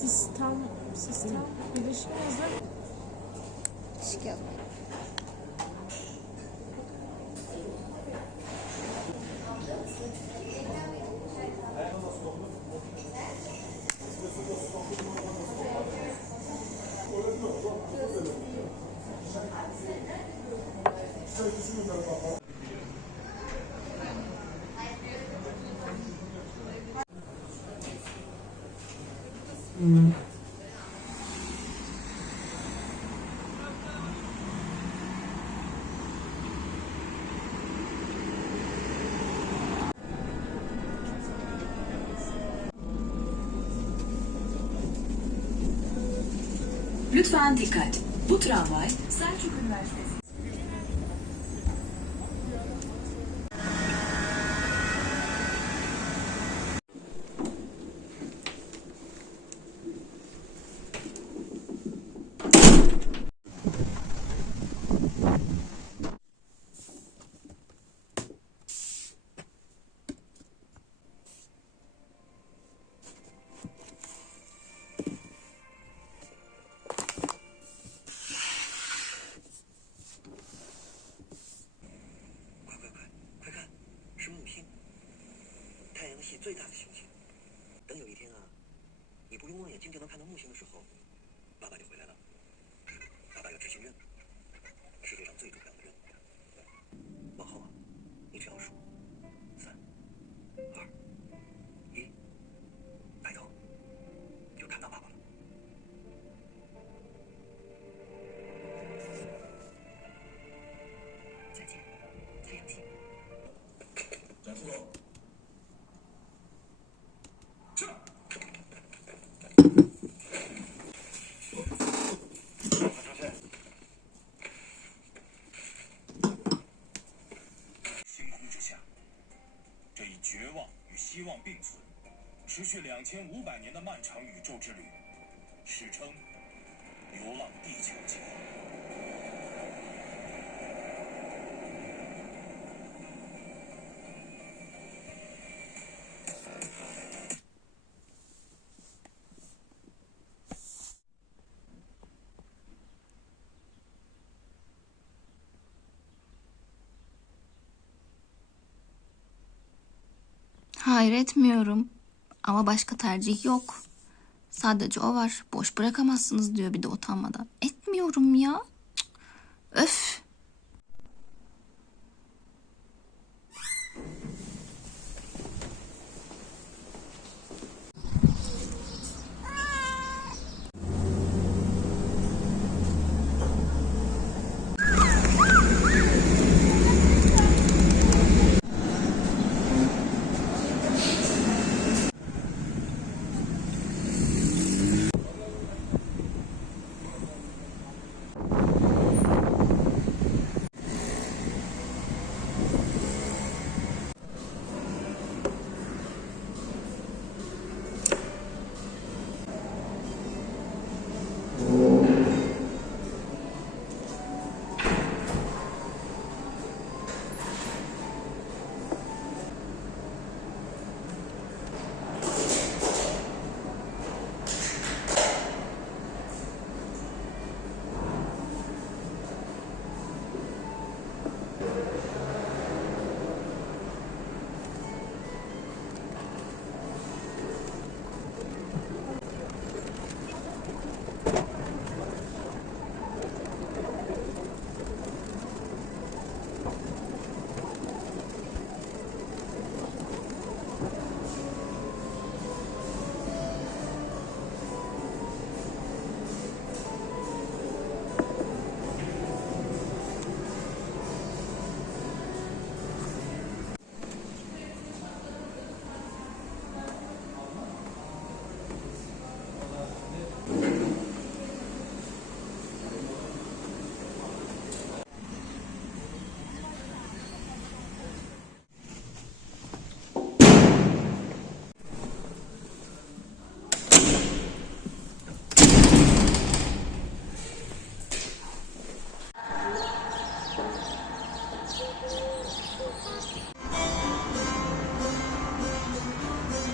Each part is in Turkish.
Sistem, sistem, birleşik yazar. Şık Lütfen dikkat. Bu tramvay Selçuk Üniversitesi. 看到木星的时候，爸爸就回来了。持续两千五百年的漫长宇宙之旅，史称“流浪地球计划”。我，不，我 Ama başka tercih yok. Sadece o var. Boş bırakamazsınız diyor bir de utanmadan. Etmiyorum ya. Öf.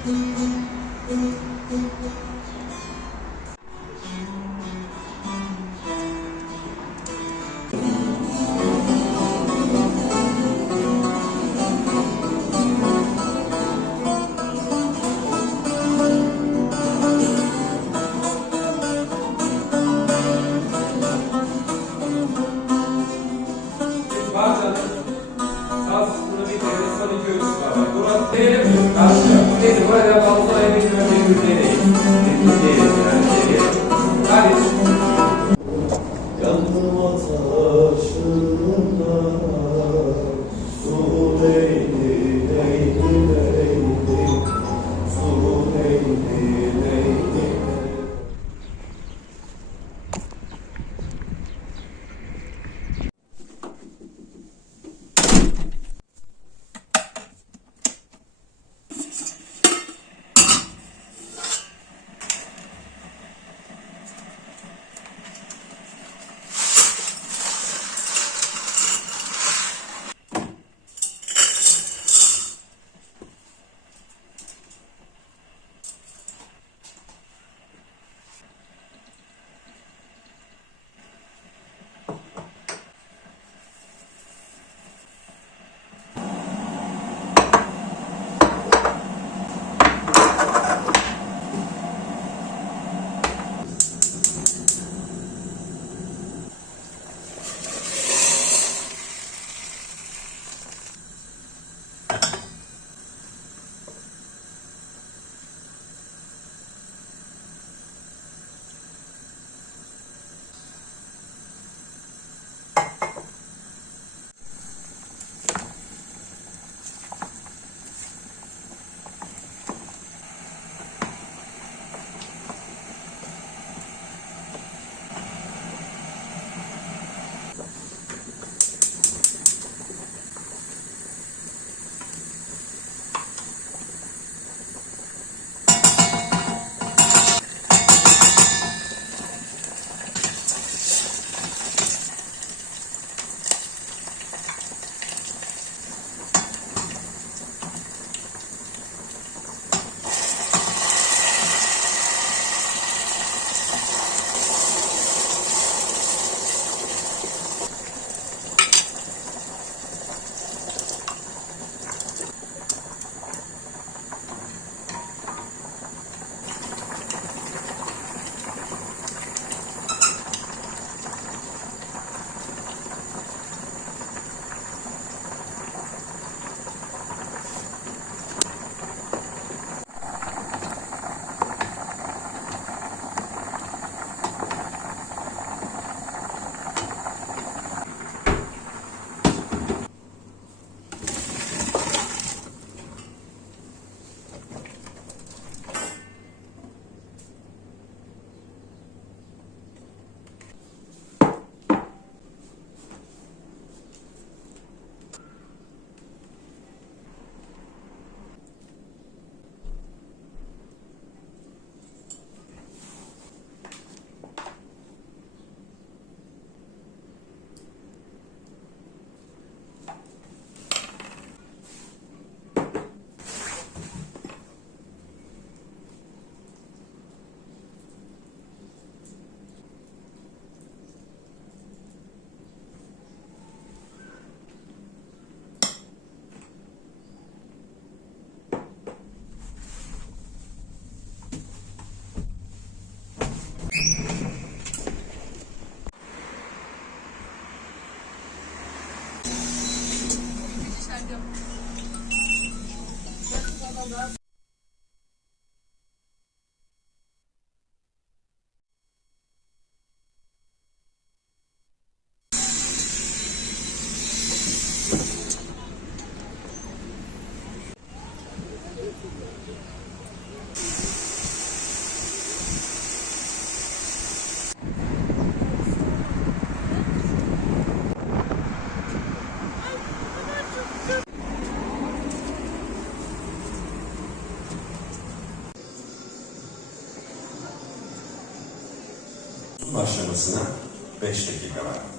Thank you. in on that. Başlamasına 5 dakika var.